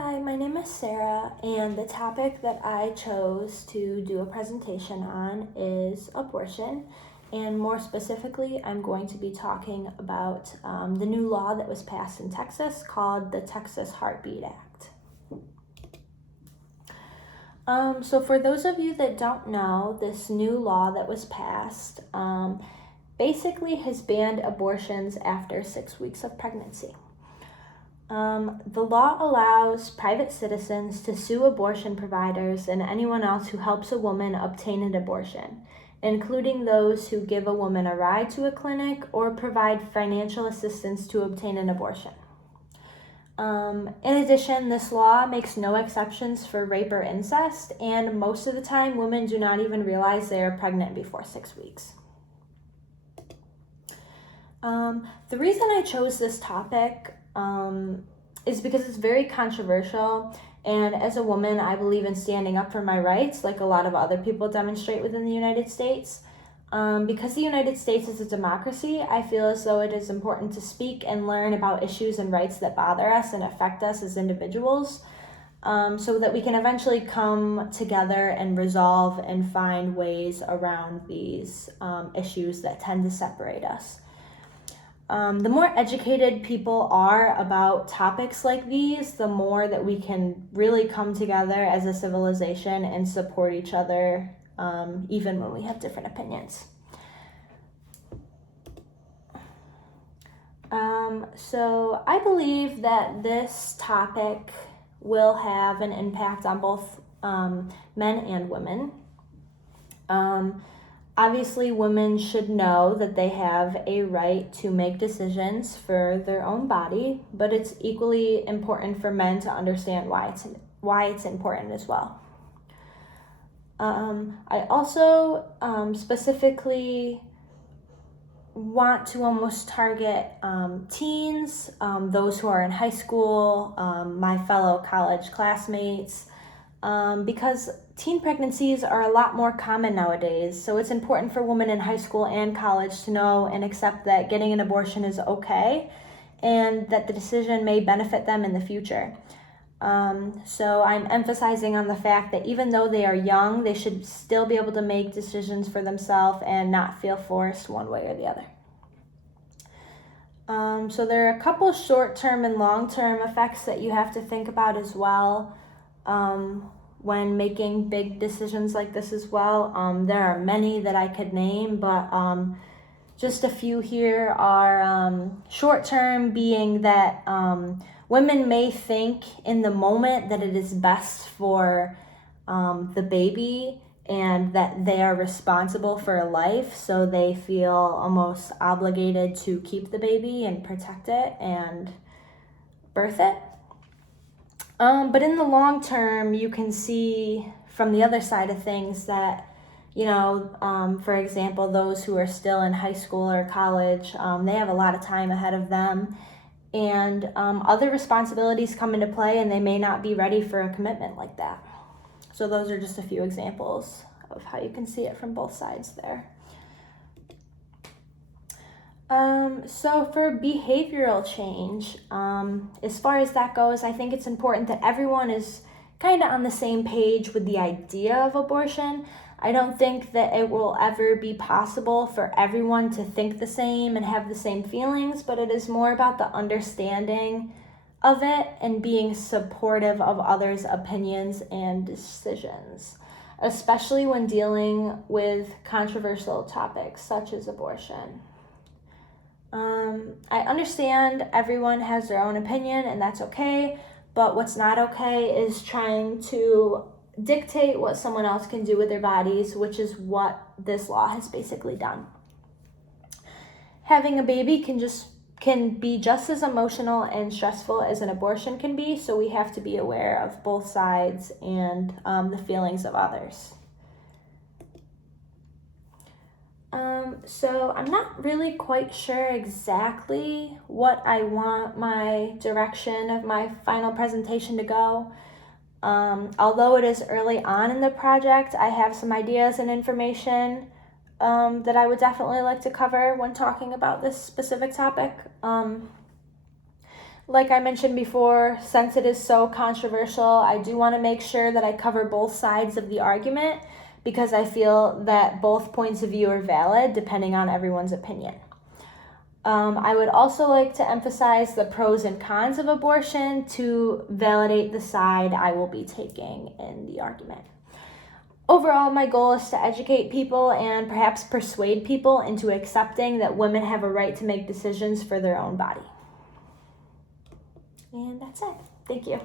Hi, my name is Sarah, and the topic that I chose to do a presentation on is abortion. And more specifically, I'm going to be talking about the new law that was passed in Texas called the Texas Heartbeat Act. So for those of you that don't know, this new law that was passed basically has banned abortions after 6 weeks of pregnancy. The law allows private citizens to sue abortion providers and anyone else who helps a woman obtain an abortion, including those who give a woman a ride to a clinic or provide financial assistance to obtain an abortion. In addition, this law makes no exceptions for rape or incest, and most of the time, women do not even realize they are pregnant before 6 weeks. The reason I chose this topic is because it's very controversial, and as a woman, I believe in standing up for my rights, like a lot of other people demonstrate within the United States. Because the United States is a democracy, I feel as though it is important to speak and learn about issues and rights that bother us and affect us as individuals, so that we can eventually come together and resolve and find ways around these issues that tend to separate us. The more educated people are about topics like these, the more that we can really come together as a civilization and support each other, even when we have different opinions. So I believe that this topic will have an impact on both men and women. Obviously, women should know that they have a right to make decisions for their own body, but it's equally important for men to understand why it's important as well. I also specifically want to almost target teens, those who are in high school, my fellow college classmates, because teen pregnancies are a lot more common nowadays, so it's important for women in high school and college to know and accept that getting an abortion is okay and that the decision may benefit them in the future. So I'm emphasizing on the fact that even though they are young, they should still be able to make decisions for themselves and not feel forced one way or the other. So there are a couple short-term and long-term effects that you have to think about as well. When making big decisions like this as well. There are many that I could name, but just a few here are short term, being that women may think in the moment that it is best for the baby and that they are responsible for a life, so they feel almost obligated to keep the baby and protect it and birth it. But in the long term, you can see from the other side of things that, for example, those who are still in high school or college, they have a lot of time ahead of them, and other responsibilities come into play, and they may not be ready for a commitment like that. So those are just a few examples of how you can see it from both sides there. So for behavioral change, as far as that goes, I think it's important that everyone is kind of on the same page with the idea of abortion. I don't think that it will ever be possible for everyone to think the same and have the same feelings, but it is more about the understanding of it and being supportive of others' opinions and decisions, especially when dealing with controversial topics such as abortion. I understand everyone has their own opinion, and that's okay, but what's not okay is trying to dictate what someone else can do with their bodies, which is what this law has basically done. Having a baby can be just as emotional and stressful as an abortion can be, so we have to be aware of both sides and the feelings of others. So I'm not really quite sure exactly what I want my direction of my final presentation to go. Although it is early on in the project, I have some ideas and information that I would definitely like to cover when talking about this specific topic. Like I mentioned before, since it is so controversial, I do want to make sure that I cover both sides of the argument because I feel that both points of view are valid depending on everyone's opinion. I would also like to emphasize the pros and cons of abortion to validate the side I will be taking in the argument. Overall, my goal is to educate people and perhaps persuade people into accepting that women have a right to make decisions for their own body. And that's it. Thank you.